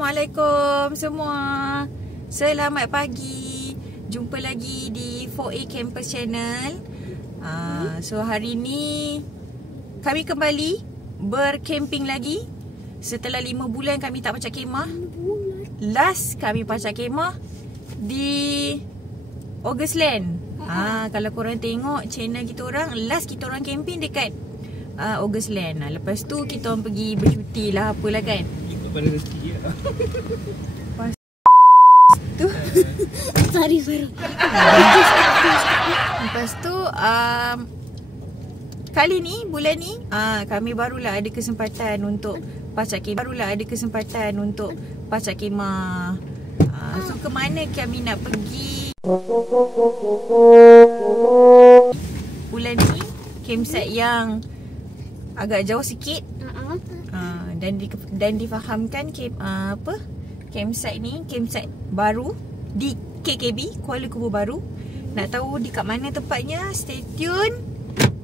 Assalamualaikum semua. Selamat pagi. Jumpa lagi di 4A Campus Channel. So hari ni kami kembali bercamping lagi. Setelah 5 bulan kami tak pacak kemah. Last kami pacak kemah di Augustland. Kalau korang tengok channel kita orang, last kita orang camping dekat Augustland. Lepas tu kita orang pergi bercuti lah, apalah kan. Ikut pada rezeki ya. Lepas tu sorry. Lepas tu kali ni, bulan ni kami barulah ada kesempatan untuk pacak kemah. So ke mana kami nak pergi bulan ni? Campsite yang agak jauh sikit. Dan difahamkan campsite ni campsite baru di KKB, Kuala Kubu Baru. Nak tahu di kat mana tempatnya? Stay tune.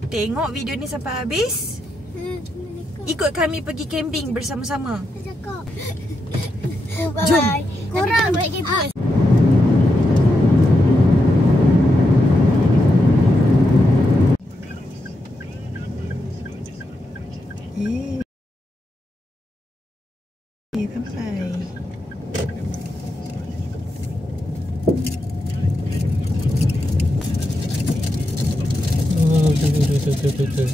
Tengok video ni sampai habis. Ikut kami pergi camping bersama-sama. Jom. Korang buat camping. Sampai. Betul.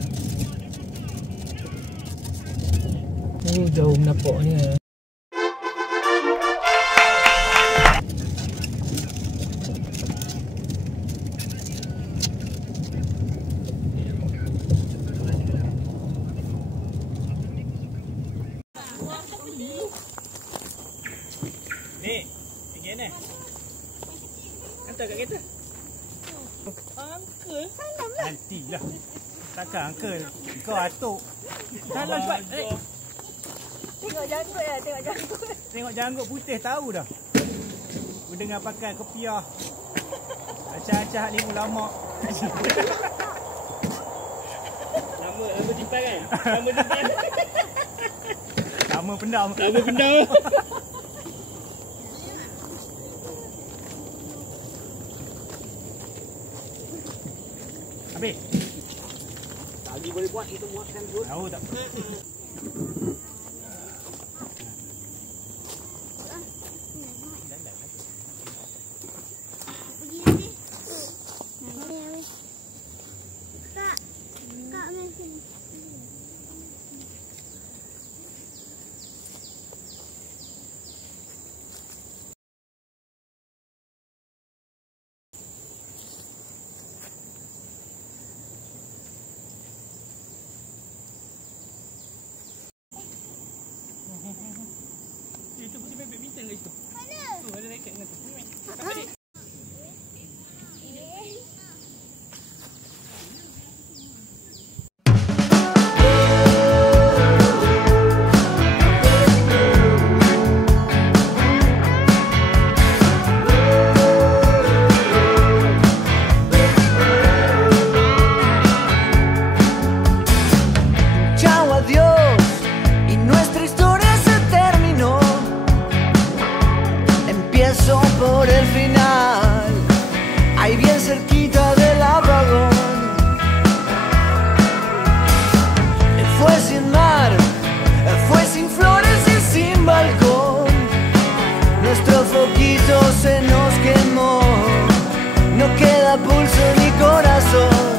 Oh, jauh nampaknya. Ni, pergi mana? Hantar kat kereta. Uncle, salam lah. Nantilah. Takkan uncle. Kau atuk. Salam cepat. Tengok janggut lah, Tengok janggut putih tahu dah. Dengar pakai kopiah. Acah-acah limu lama. Lama tipai kan? Lama pendam. Habis? Pagi boleh buat, kita buatkan dulu. Tahu tak? Itu pergi main badminton ke situ? Mana? Tu ada raket dengan tu. Main. Dapat dia. Por el final, ahí bien cerquita del apagón. Fue sin mar, fue sin flores y sin balcón. Nuestro foquito se nos quemó, no queda pulso ni corazón.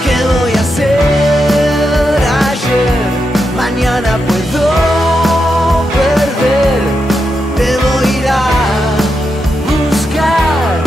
¿Qué voy a hacer ayer? Mañana puedo perder. Debo ir a buscar.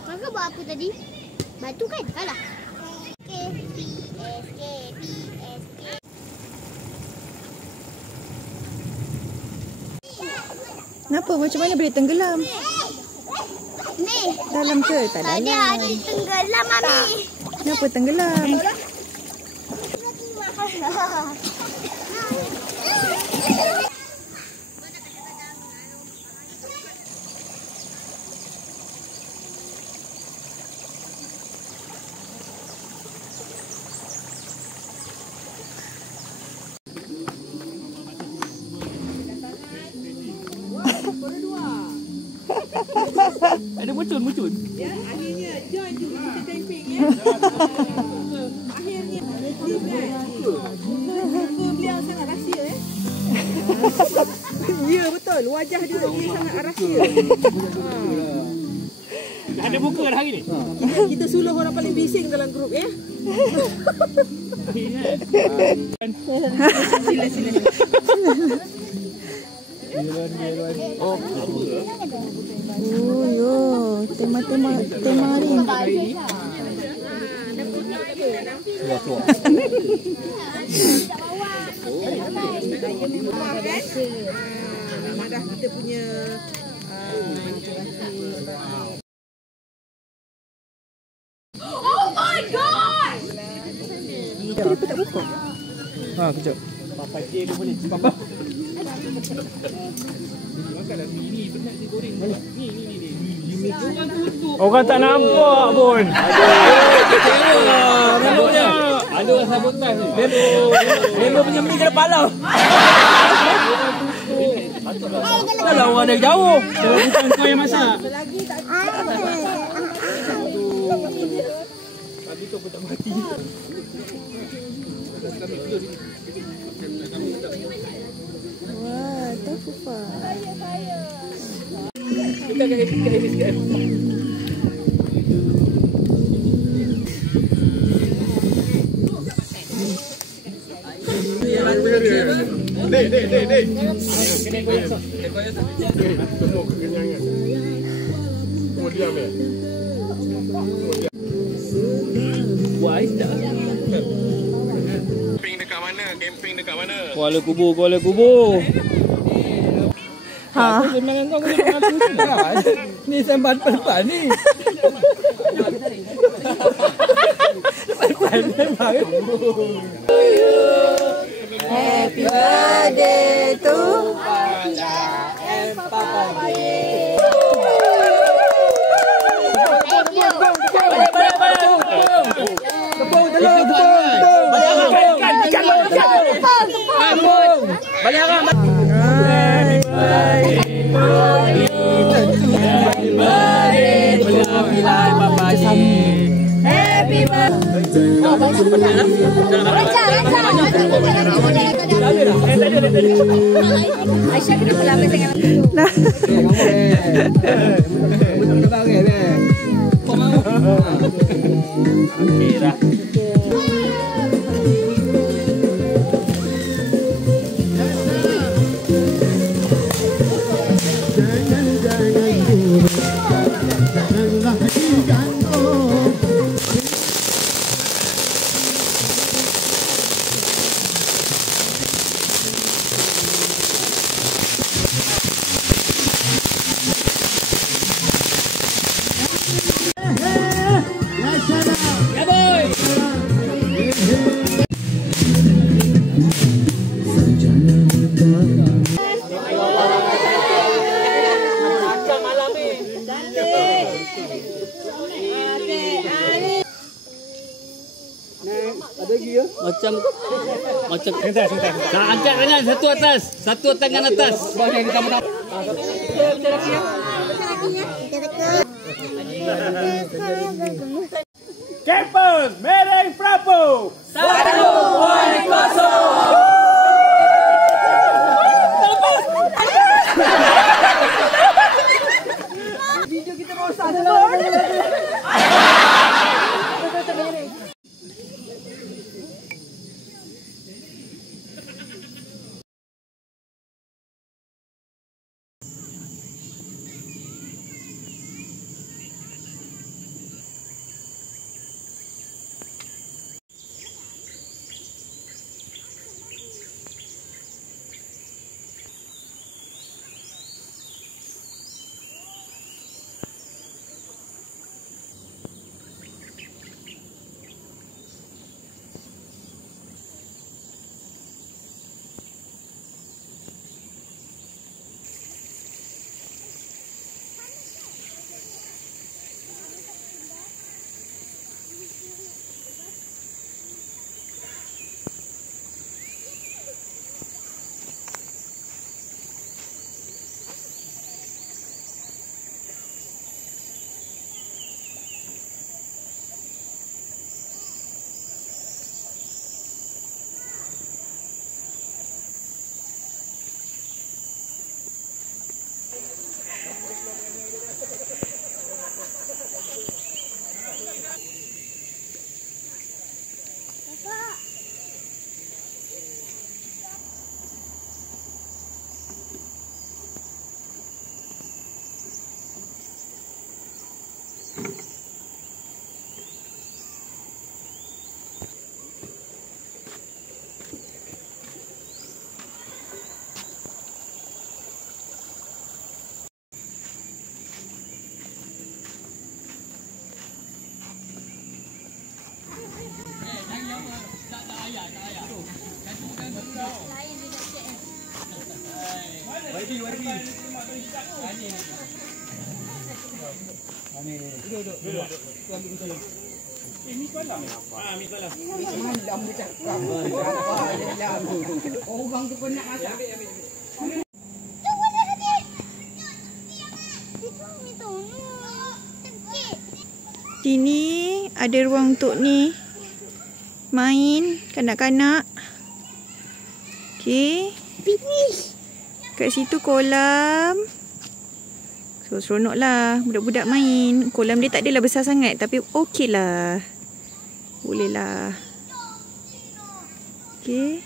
Kakak buat apa tadi? Batu kan? Kalah. Kenapa? Macam mana boleh tenggelam? Ni. Dalam ke? Tak dalam. Ada tenggelam, Mami. Kenapa tenggelam? Ada muncul. Ya, akhirnya join juga kita camping ya. Akhirnya beliau sangat rahsia Ya betul, wajah dia sangat rahsia. Ada muka dah hari ni. Kita suluh orang paling bising dalam grup ya. Sila. Oh yo, tema hari. Dah kita punya Oh my god. Kenapa tak buka? Kejap. Papa J dia boleh. Papa. Orang tak nampak pun. Ada sabotaj tu. Member punya mic kena palau. Kalau orang dari jauh. Bukan kau yang masak. Tadi kau pun tak mati. Wah, tofu pa. Kita akan happy sikit. Dek. Kena goyang sah. Semua kekenyangan. Semua diam ya. Buat ais tak? Camping dekat mana? Kuala Kubur. Ha. Aku semangat kau aku sudah. Ni sambat depan ni. Happy birthday to Papa and Papa J. Aisyah kena pulang dengan nah. Okey dah. Macam tak angkat tangan satu tangan atas. Boleh kita tahu. Campers, Mereng Prabu. 1-0. Video kita rosak dah. Duduk. Tu ambil kunci. Mi sekolah. Mi sekolah. Malam dia cakap. Orang tu pun nak masak. Sini ada ruang untuk ni main kanak-kanak. Okey. Finish. Kat situ kolam. So seronok lah budak-budak main. Kolam dia tak adalah besar sangat tapi okey lah. Boleh lah. Okey.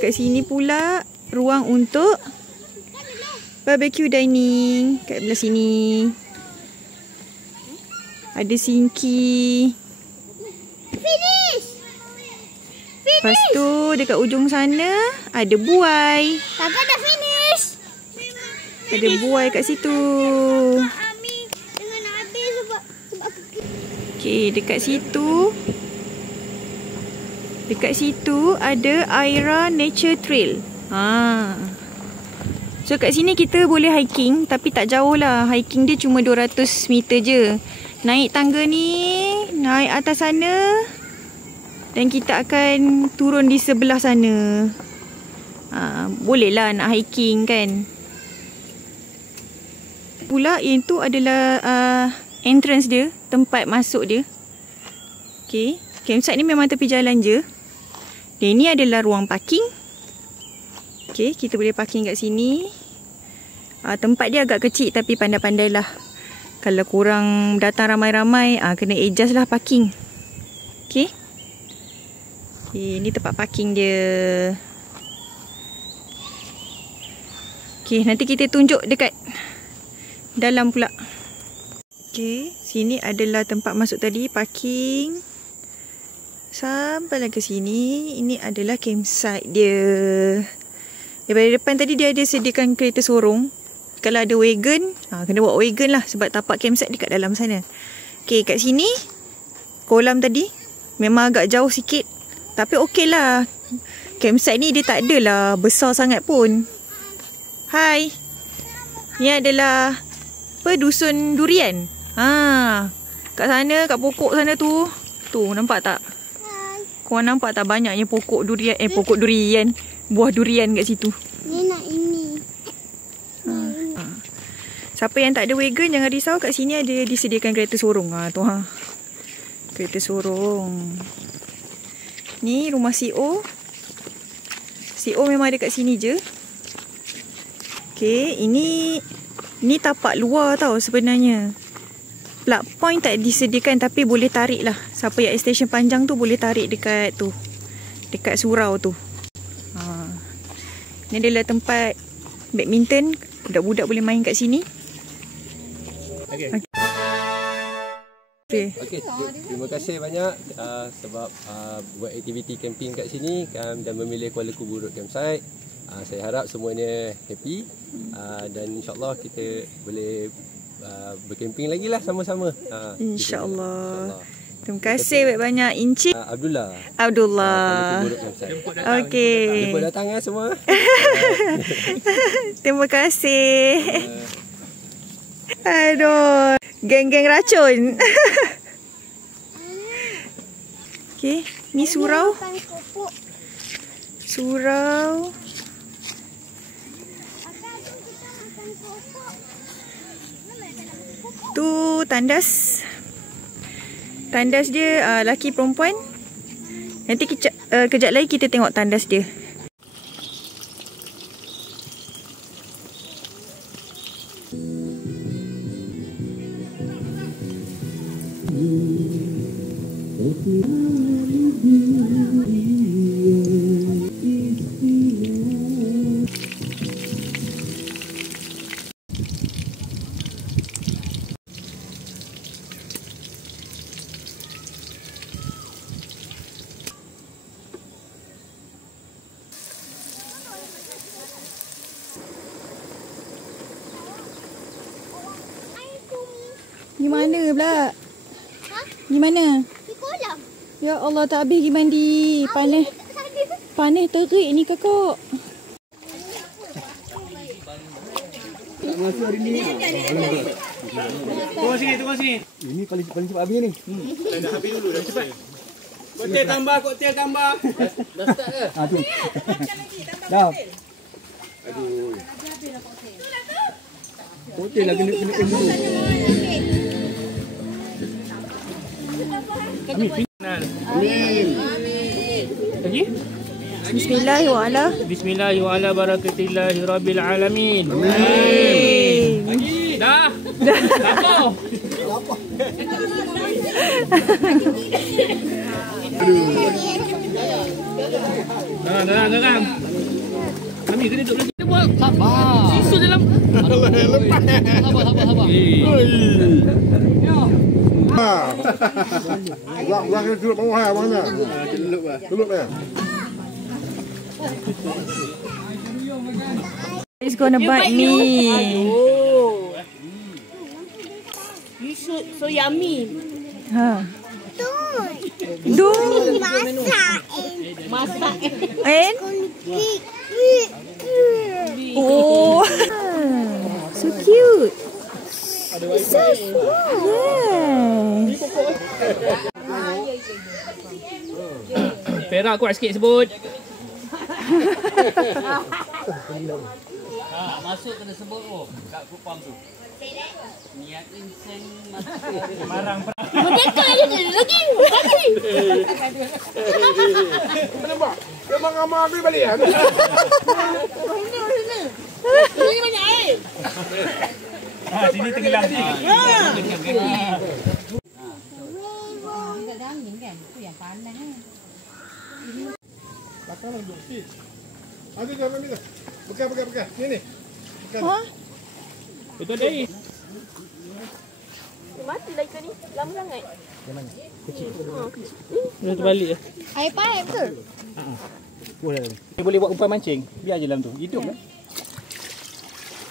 Kat sini pula ruang untuk barbecue dining. Kat belah sini ada sinki. Finish. Lepas tu dekat ujung sana ada buai. Kakak dah finish. Ada buai kat situ. Ami dengan habis sebab Okey, dekat situ. Dekat situ ada Aira Nature Trail. So kat sini kita boleh hiking tapi tak jauh lah. Hiking dia cuma 200 meter je. Naik tangga ni, naik atas sana dan kita akan turun di sebelah sana. Boleh lah nak hiking kan. Pula itu adalah entrance dia, tempat masuk dia. Okey, campsite ni memang tepi jalan je. Dan ini adalah ruang parking. Okey, kita boleh parking kat sini. Tempat dia agak kecil tapi pandai-pandailah. Kalau korang datang ramai-ramai, kena adjust lah parking. Okey. Okey, ni tempat parking dia. Okey, nanti kita tunjuk dekat dalam pula. Okey, sini adalah tempat masuk tadi, parking. Sampailah ke sini, ini adalah campsite dia. Daripada depan tadi dia ada sediakan kereta sorong. Kalau ada wagon, kena bawa wagon lah sebab tapak campsite dekat dalam sana. Okey, kat sini kolam tadi memang agak jauh sikit. Tapi okey lah. Campsite ni dia tak adalah besar sangat pun. Hai. Ni adalah dusun durian. Kat sana, kat pokok sana tu. Tu, nampak tak? Korang nampak tak banyaknya pokok durian? Pokok durian. Buah durian kat situ. Ni nak ini. Siapa yang tak ada wagon, jangan risau. Kat sini ada disediakan kereta sorong. Tu kereta sorong. Ni rumah CO. CO memang ada kat sini je. Okay, ini tapak luar tau sebenarnya. Plug point tak disediakan tapi boleh tarik lah. Siapa yang extension panjang tu boleh tarik dekat tu. Dekat surau tu. Ni adalah tempat badminton. Budak-budak boleh main kat sini. Okay, terima kasih banyak sebab buat aktiviti camping kat sini dan memilih Kuala Kubu Road Campsite. Saya harap semuanya happy dan insyaAllah kita boleh bercamping lagi lah sama-sama. InsyaAllah. Terima kasih banyak Encik Abdullah. Okey. Jemput datang semua. Terima kasih. Aduh, geng-geng racun. Okey, ni surau. Surau. Tu tandas. Tandas dia laki perempuan. Nanti kejap lagi kita tengok tandas dia. Di mana pula? Di mana? Di kolam. Ya Allah, tak habis pergi mandi. Panas terik ni kakak. Tak masuk hari ni. Turun sini. Ini paling cepat habis ni. Dah habis dulu dah cepat. Koktel tambah. Dah start ke? Tu. Dah. Aduh. Koktel lah kena dulu. Amin. Lagi? Bismillahirrahmanirrahim. Bismillahirrahmanirrahim. Barakatillahirabbil-alamin. Amin. Dah. Lapar. Dah. Kami kena duduk lagi. Kita buat sabar. Isu dalam. Lepas. Sabar. Buang kena duduk bawah lah, buang lah. Duduk lah. It's gonna bite me. You should so yummy. Ha. Dun. Masak. And oh, so cute. So small. Yeah. Perak kuat sikit sebut. Masuk kena sebut kat kupang tu. Niat inseng masuk. Marang. Merdeka je lagi. Nampak? Dia mengamal habis balik kan? Ini banyak air. Sini tenggelam. Dekat angin kan? Tu yang panas kan? Belakang duduk sikit. Ada dah ambil dah. Bekas. Ni. Bekas. Ha? Itu ada air. Mati lah ikan ni. Lama sangat. Dah terbalik dah. Air paip ke? Dia boleh buat umpan mancing. Biar je dalam tu. Hidup kan?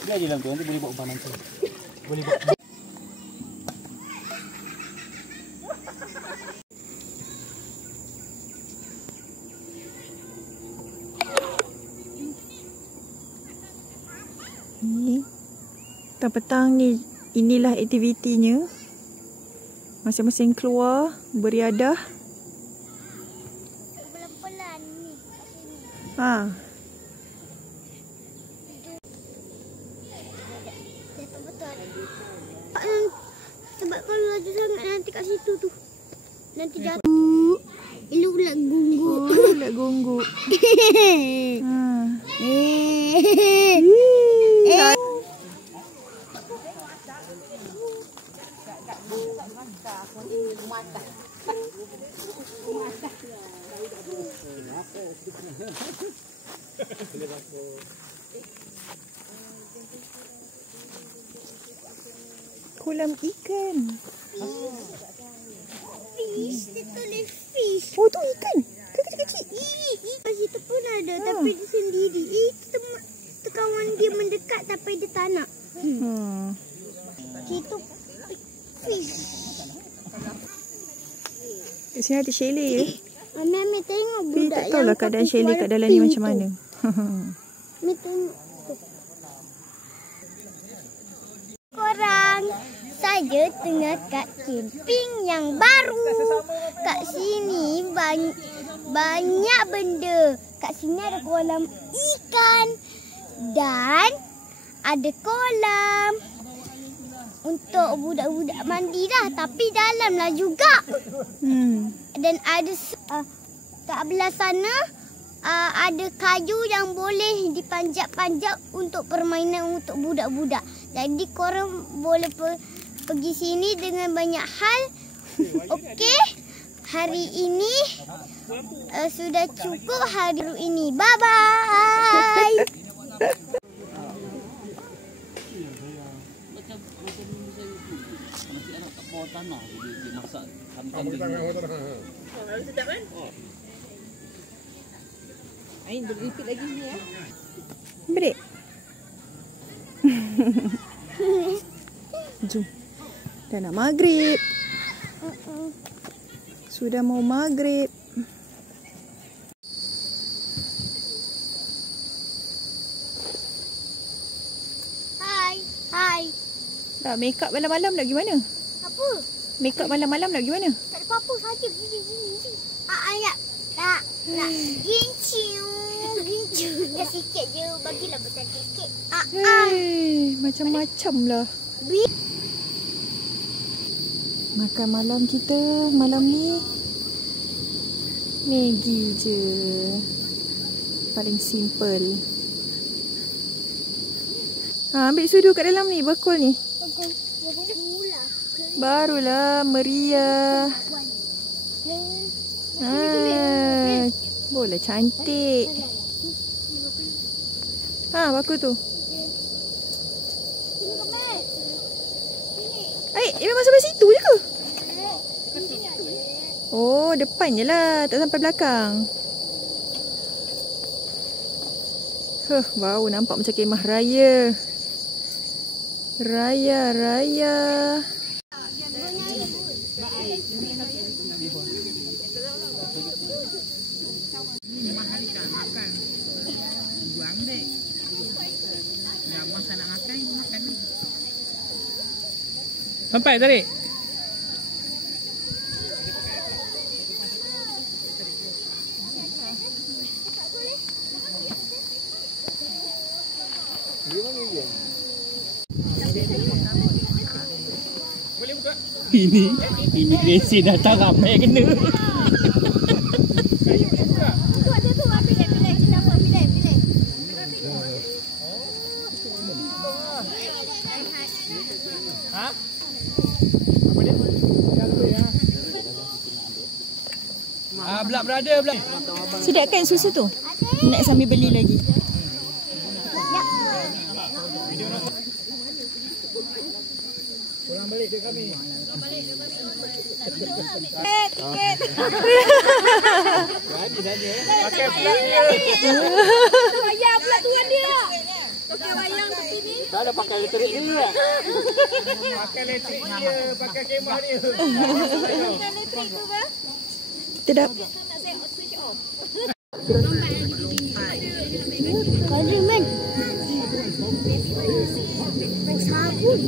Biar je dalam tu. Nanti boleh buat umpan mancing. Boleh buat. Ni petang ni, inilah aktivitinya. Masing-masing keluar beriadah. Pelan-pelan ni kat sini. Ha. Sebab kalau laju sangat nanti kat situ tu. Nanti jatuh. Elok pula gungguk. Pula gungguk. Ha. Kolam ikan. Fish, dia tulis fish. Oh, tu ikan. Kecil-kecil. Kat situ pun ada tapi dia sendiri. Itu kawan dia mendekat tapi dia tak nak. Itu fish. Kat sini ada chalet ya. Ambil tengok Tapi budak tak yang tahulah pakai keadaan chalet kat suara dalam ni pink macam tu. mana. Ambil tengok. Korang, saya tengah kat camping yang baru. Kat sini banyak benda. Kat sini ada kolam ikan dan ada kolam untuk budak-budak mandi dah. Tapi dalam lah juga. Dan ada kat belah sana ada kayu yang boleh dipanjat-panjat untuk permainan untuk budak-budak. Jadi korang boleh pergi sini dengan banyak hal. Okey. Hari ini sudah cukup hari ini. Bye-bye. Masih anak kat bawah tanah dia masak kambing. Sedap kan? Ain repeat lagi ni ya. Break. Jom. Dah nak maghrib. Sudah mau maghrib. Hai. Tak, make up malam-malam nak pergi mana? Apa? Make up malam-malam nak pergi mana? Tak ada apa-apa saja. Gini. Tak. Ginciu. Dah sikit je. Bagilah bercantik sikit. Macam-macam lah. Makan malam kita malam ni Maggi je. Paling simple. Ambil sudu kat dalam ni, bakul ni. Barulah meriah. Boleh cantik. Bakul tu. Memang sampai situ je ke? Oh, depan je lah. Tak sampai belakang. Bau nampak macam kemah raya. Raya. Makan. Buang dek. Dah masa nak makan, makan. Sampai tarik. Ini imigresi datang ramai kena. Belak berada belak. Sedap kan susu tu? Nak sambil beli lagi. Pulang balik dia kami. Tiket. Pakai plat dia. Bayar pula tuan dia. Pakai wayang seperti ni. Dah ada pakai elektrik ni tak? Pakai elektrik dia, pakai kemah dia. Pakai elektrik tu ke? Sedap. Nak saya switch off. Kali men. Sabun.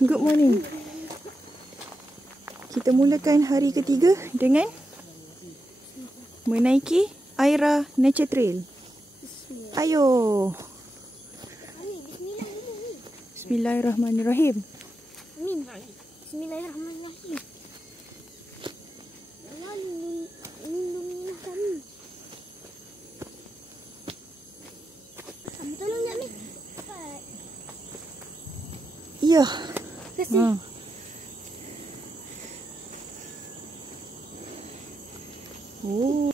Good morning. Kita mulakan hari ketiga dengan menaiki Aira Nature Trail. Ayo. Bismillahirrahmanirrahim. Amin. Bismillahirrahmanirrahim. Allah lindungilah kami. Kami tolong tak, Min? Ya. Oh.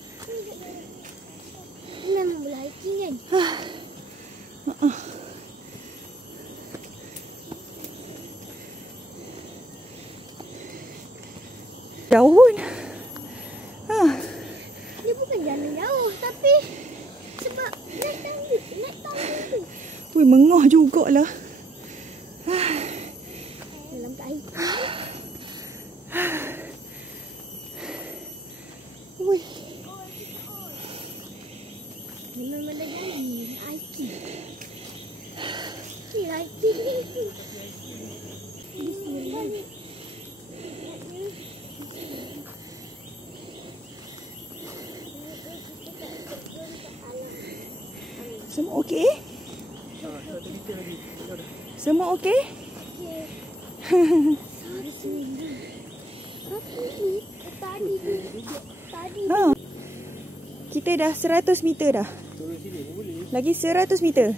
Memang boleh hiking kan? Jauh pun. Dia bukan jalan jauh tapi sebab naik tangga tu. Wih, mengah jugalah. Dalam tak hiking. Wih. Memang ada jalan ni, hiking. Ni hiking ni. Semua okey? Semua okey? Tadi Kita dah 100 meter dah. Lagi 100 meter.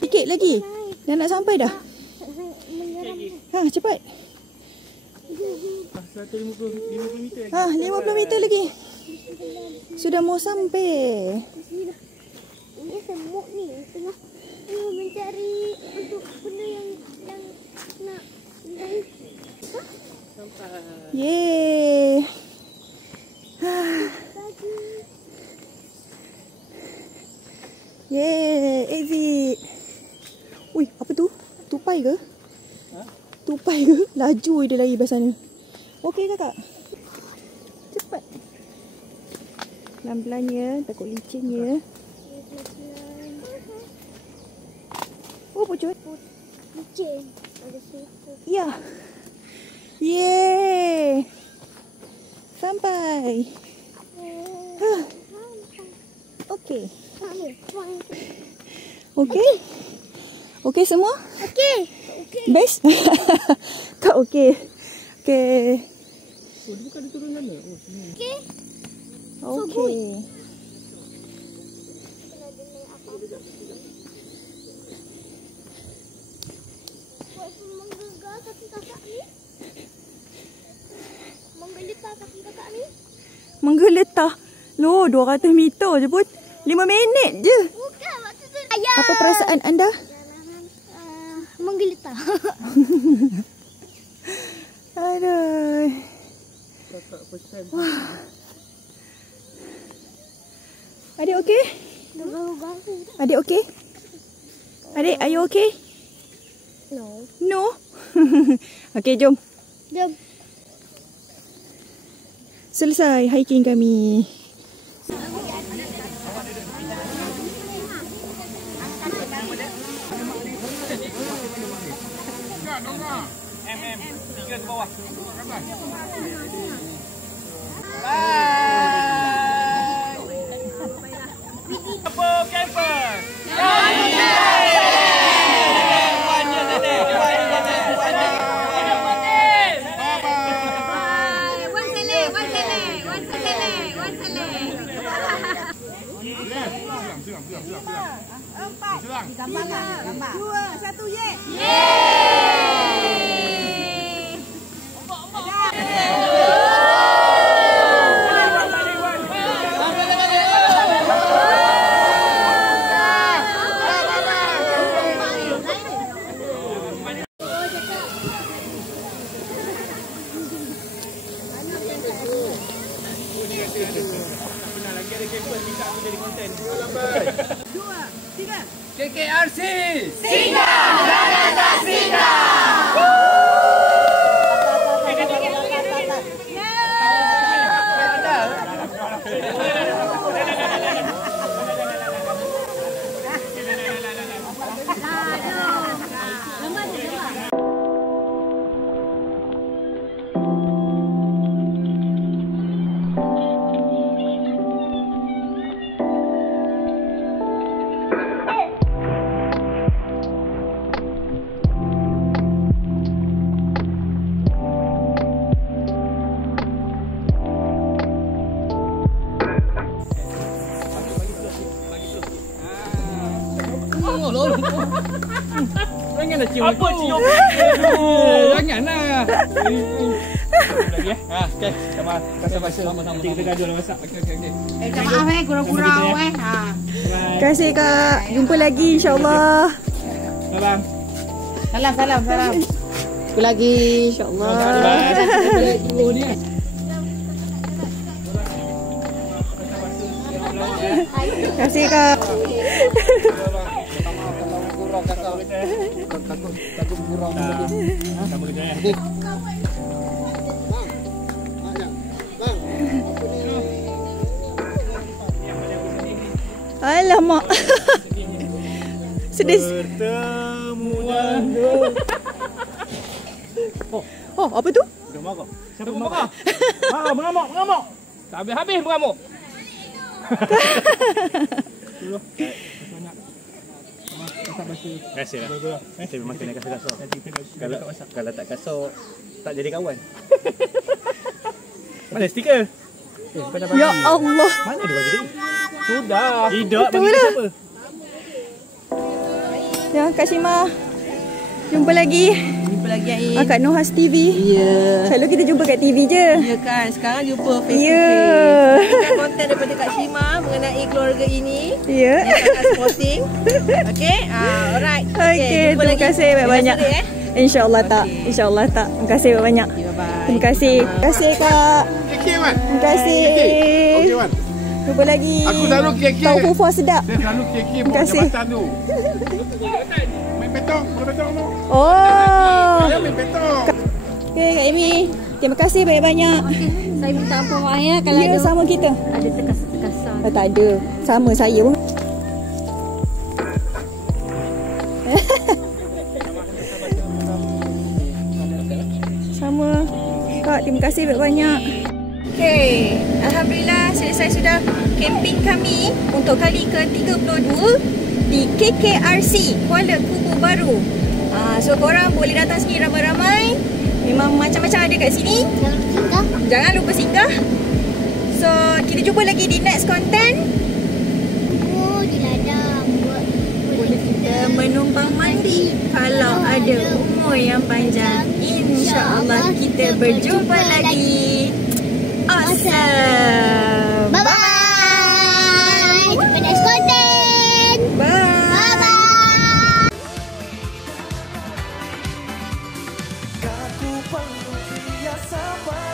Sikit lagi. Dah nak sampai dah. Ha, cepat. 150 meter. Ha, 50 meter lagi. Sudah mau sampai. Ini semut ni tengah mencari untuk benda yang nak mencari. Yeay. Yeay, exit. Ui, apa tu? Tupai ke? Tupai ke? Laju dia lari belah sana. Okey kakak. Cepat. Pelan-pelan ya, takut licin ya. Oh, pucut. Licin. Ada situ. Ya. Yeay. Sampai. Okey. Okey. Okey semua? Okey. Best? Tak okey. Okey. Oh, dia bukan ada turun mana? Oh, sini. Okey. Okey. Menggeletar kaki kakak ni. Menggeletar kaki kakak ni. Menggeletar. Loh, 200 meter je pun. 5 minit je. Bukan waktu tu. Ayah. Apa perasaan anda? Menggeletar. Aduh. Kakak first time. Adik okey? Adik okey? Adik, are you okey? No. No? Okey, jom. Jom. Selesai hiking kami. Tiga ke bawah. Apa camper? KKRC Singgah, jangan tak singgah. Janganlah cium aku. Apa cium? Janganlah. Lagi ya. Ha, okey. Sama sama-sama. Nanti kita gaduh masak. Okey. Maaf kurang-kurang Ha. Terima kasih kak. Jumpa lagi insya-Allah. Salam. Salam. Jumpa lagi Insya-Allah. Terima kasih kak. Takut kurang lagi. Sama kerja ya. Alamak. Sedih. Pertemuan. Oh, apa tu? Dah marah. Siapa marah? Mengamuk. Tak habis-habis mengamuk. Banyak. Rasa lah. Saya memang kena kasar-kasar. Kalau tak kasar, tak jadi kawan. Mana stiker? Ya Allah. Mana dia bagi tadi? Sudah. Tidak bagi siapa? Ya, Kak Shima. Jumpa lagi. Ain. Kak Nohas TV. Ya. Selalu kita jumpa kat TV je. Ya kan, sekarang jumpa face to Ya. face. Ini konten daripada Kak Shima mengenai keluarga ini. Ya. Yang sangat sporting. Okey, alright. Okey, terima kasih banyak-banyak. InsyaAllah tak. InsyaAllah tak. Terima kasih banyak. Bye-bye. Terima kasih. Terima kasih Kak. Kek Wan. Terima kasih. Okey Wan. Jumpa lagi. Aku selalu kek. Tahu fufu sedap. Saya selalu kek Terima bawa kasih. jabatan tu. Main petong tu. Oh. Saya main petong. Okey Kak Amy. Terima kasih banyak-banyak. Saya minta ampun maaf ya kalau Ya, ada sama kita. ada terkasar-terkasar. Tak ada. Sama saya pun. Sama. Kak, terima kasih banyak-banyak. Okey, alhamdulillah selesai sudah camping kami untuk kali ke-32 di KKRC Kuala Kubu Baru. So korang boleh datang sini ramai-ramai. Memang macam-macam ada kat sini. Jangan lupa singgah. So kita jumpa lagi di next content. Oh, di ladang. Boleh kita menumpang mandi kalau ada umur yang panjang. InsyaAllah kita berjumpa lagi. Awesome. Bye-bye. Jumpa next content. Bye. Bye-bye. Aku panggil dia sabar.